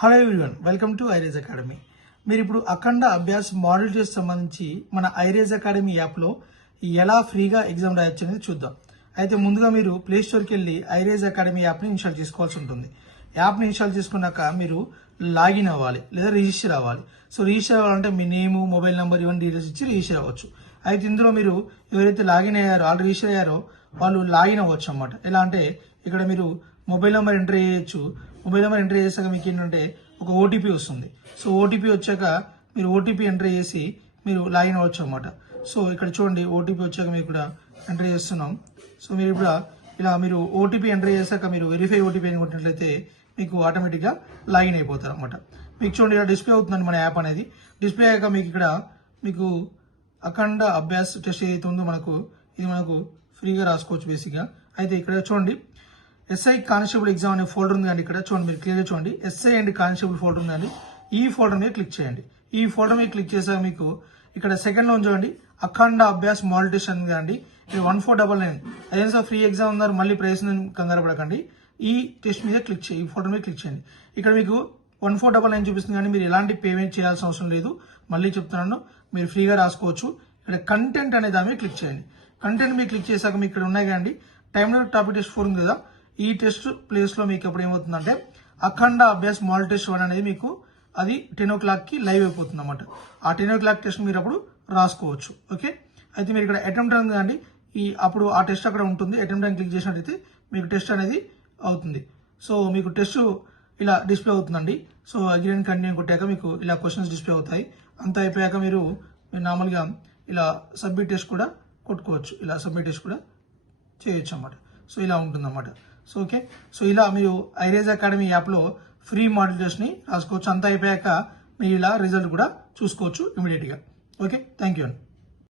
Hello everyone, welcome to ఐరేజ్ academy. మీరు ఇప్పుడు అఖండ Abhyas model test సంబంధించి మన ఐరేజ్ అకాడమీ యాప్లో ఎలా ఫ్రీగా ఎగ్జామ్ రాయొచ్చు అనేది చూద్దాం. అయితే ముందుగా మీరు ప్లే స్టోర్కి వెళ్ళి ఐరేజ్ అకాడమీ యాప్ని ఇన్స్టాల్ చేసుకోవాల్సి ఉంటుంది. యాప్ని ఇన్స్టాల్ చేసుకున్నాక మీరు లాగిన్ అవ్వాలి లేదా రిజిస్టర్ అవ్వాలి. సో రిజిస్టర్ అవ్వాలంటే మీ నేమ్, మొబైల్ నెంబర్ ఇవన్నీ డీటెయిల్స్ ఇచ్చి రిజిస్టర్ అవ్వచ్చు. అయితే ఇందులో మీరు ఎవరైతే లాగిన్ అయ్యారో, ఆల్రెడీ రిజిస్టర్ అయ్యారో వాళ్ళు లాగిన్ అవ్వచ్చు అన్నమాట. ఎలా అంటే ఇక్కడ మీరు మొబైల్ నెంబర్ ఎంటర్ చేయొచ్చు. మొబైల్ నెంబర్ ఎంటర్ చేశాక మీకు ఏంటంటే ఒక ఓటీపీ వస్తుంది. సో ఓటీపీ వచ్చాక మీరు ఓటీపీ ఎంటర్ చేసి మీరు లాగిన్ అవ్వచ్చు అనమాట. సో ఇక్కడ చూడండి, ఓటీపీ వచ్చాక మీరు ఇక్కడ ఎంటర్ చేస్తున్నాం. సో మీరు ఇప్పుడు ఇలా మీరు ఓటీపీ ఎంటర్ చేశాక మీరు వెరిఫై ఓటీపీ అని కొట్టినట్లయితే మీకు ఆటోమేటిక్గా లాగిన్ అయిపోతారు అనమాట. మీకు చూడండి ఇలా డిస్ప్లే అవుతుందండి మన యాప్ అనేది. డిస్ప్లే అయ్యాక మీకు ఇక్కడ మీకు అఖండ అభ్యాస్ టెస్ట్ ఏదైతే ఉందో ఇది మనకు ఫ్రీగా రాసుకోవచ్చు బేసిక్గా. అయితే ఇక్కడ చూడండి ఎస్ఐ కానిస్టేబుల్ ఎగ్జామ్ అనే ఫోల్డర్ ఉంది అండి. ఇక్కడ చూడండి, మీరు క్లియర్గా చూడండి, ఎస్ఐ అండ్ కానిస్టేబుల్ ఫోల్డర్ ఉందండి. ఈ ఫోల్డర్ మీద క్లిక్ చేయండి. ఈ ఫోల్డర్ మీద క్లిక్ చేశాక మీకు ఇక్కడ సెకండ్ లో చూడండి అఖండ అభ్యాస్ మోడల్ టెస్ట్ అని అండి. ఇది 1499. అదే సార్ ఫ్రీ ఎగ్జామ్ ఉన్నారు, మళ్ళీ ప్రైస్ కంగారు పడకండి. ఈ టెస్ట్ మీద క్లిక్ చేయండి, ఈ ఫోల్డర్ మీద క్లిక్ చేయండి. ఇక్కడ మీకు 1499 చూపిస్తుంది, కానీ మీరు ఎలాంటి పేమెంట్ చేయాల్సిన అవసరం లేదు. మళ్ళీ చెప్తున్నాను, మీరు ఫ్రీగా రాసుకోవచ్చు. ఇక్కడ కంటెంట్ అనే దాని మీద క్లిక్ చేయండి. కంటెంట్ మీద క్లిక్ చేశాక మీకు ఇక్కడ ఉన్నాయి కదండి టైమ్లర్ టాపిక్ టెస్ట్ 4 ఉంది కదా. ఈ టెస్ట్ ప్లేస్ లో మీకు ఎప్పుడు ఏమవుతుందంటే అఖండ అభ్యాస్ మోడల్ టెస్ట్ 1 అనేది మీకు అది 10 o'clock కి లైవ్ అయిపోతుంది అనమాట. ఆ 10 o'clock టెస్ట్ మీరు అప్పుడు రాసుకోవచ్చు. ఓకే, అయితే మీరు ఇక్కడ అటెంప్ట్ ఉంది కదండి, అప్పుడు ఆ టెస్ట్ అక్కడ ఉంటుంది. అటెంప్ట్ అని క్లిక్ చేసినట్టయితే మీకు టెస్ట్ అనేది అవుతుంది. సో మీకు టెస్ట్ ఇలా డిస్ప్లే అవుతుందండి. సో అగైన్ కంటిన్యూ కొట్టాక మీకు ఇలా క్వశ్చన్స్ డిస్ప్లే అవుతాయి. అంతా అయిపోయాక మీరు నార్మల్గా ఇలా సబ్మిట్ టెస్ట్ కూడా కొట్టుకోవచ్చు. ఇలా సబ్మిట్ టెస్ట్ కూడా చేయొచ్చు అన్నమాట. సో ఇలా ఉంటుందన్నమాట. సో ఓకే, సో ఇలా మీరు ఐరేజ్ అకాడమీ యాప్లో ఫ్రీ మోడల్ టెస్ట్ని రాసుకోవచ్చు. అంతా అయిపోయాక మీరు ఇలా రిజల్ట్ కూడా చూసుకోవచ్చు ఇమీడియట్గా. ఓకే, థ్యాంక్ యూ అండి.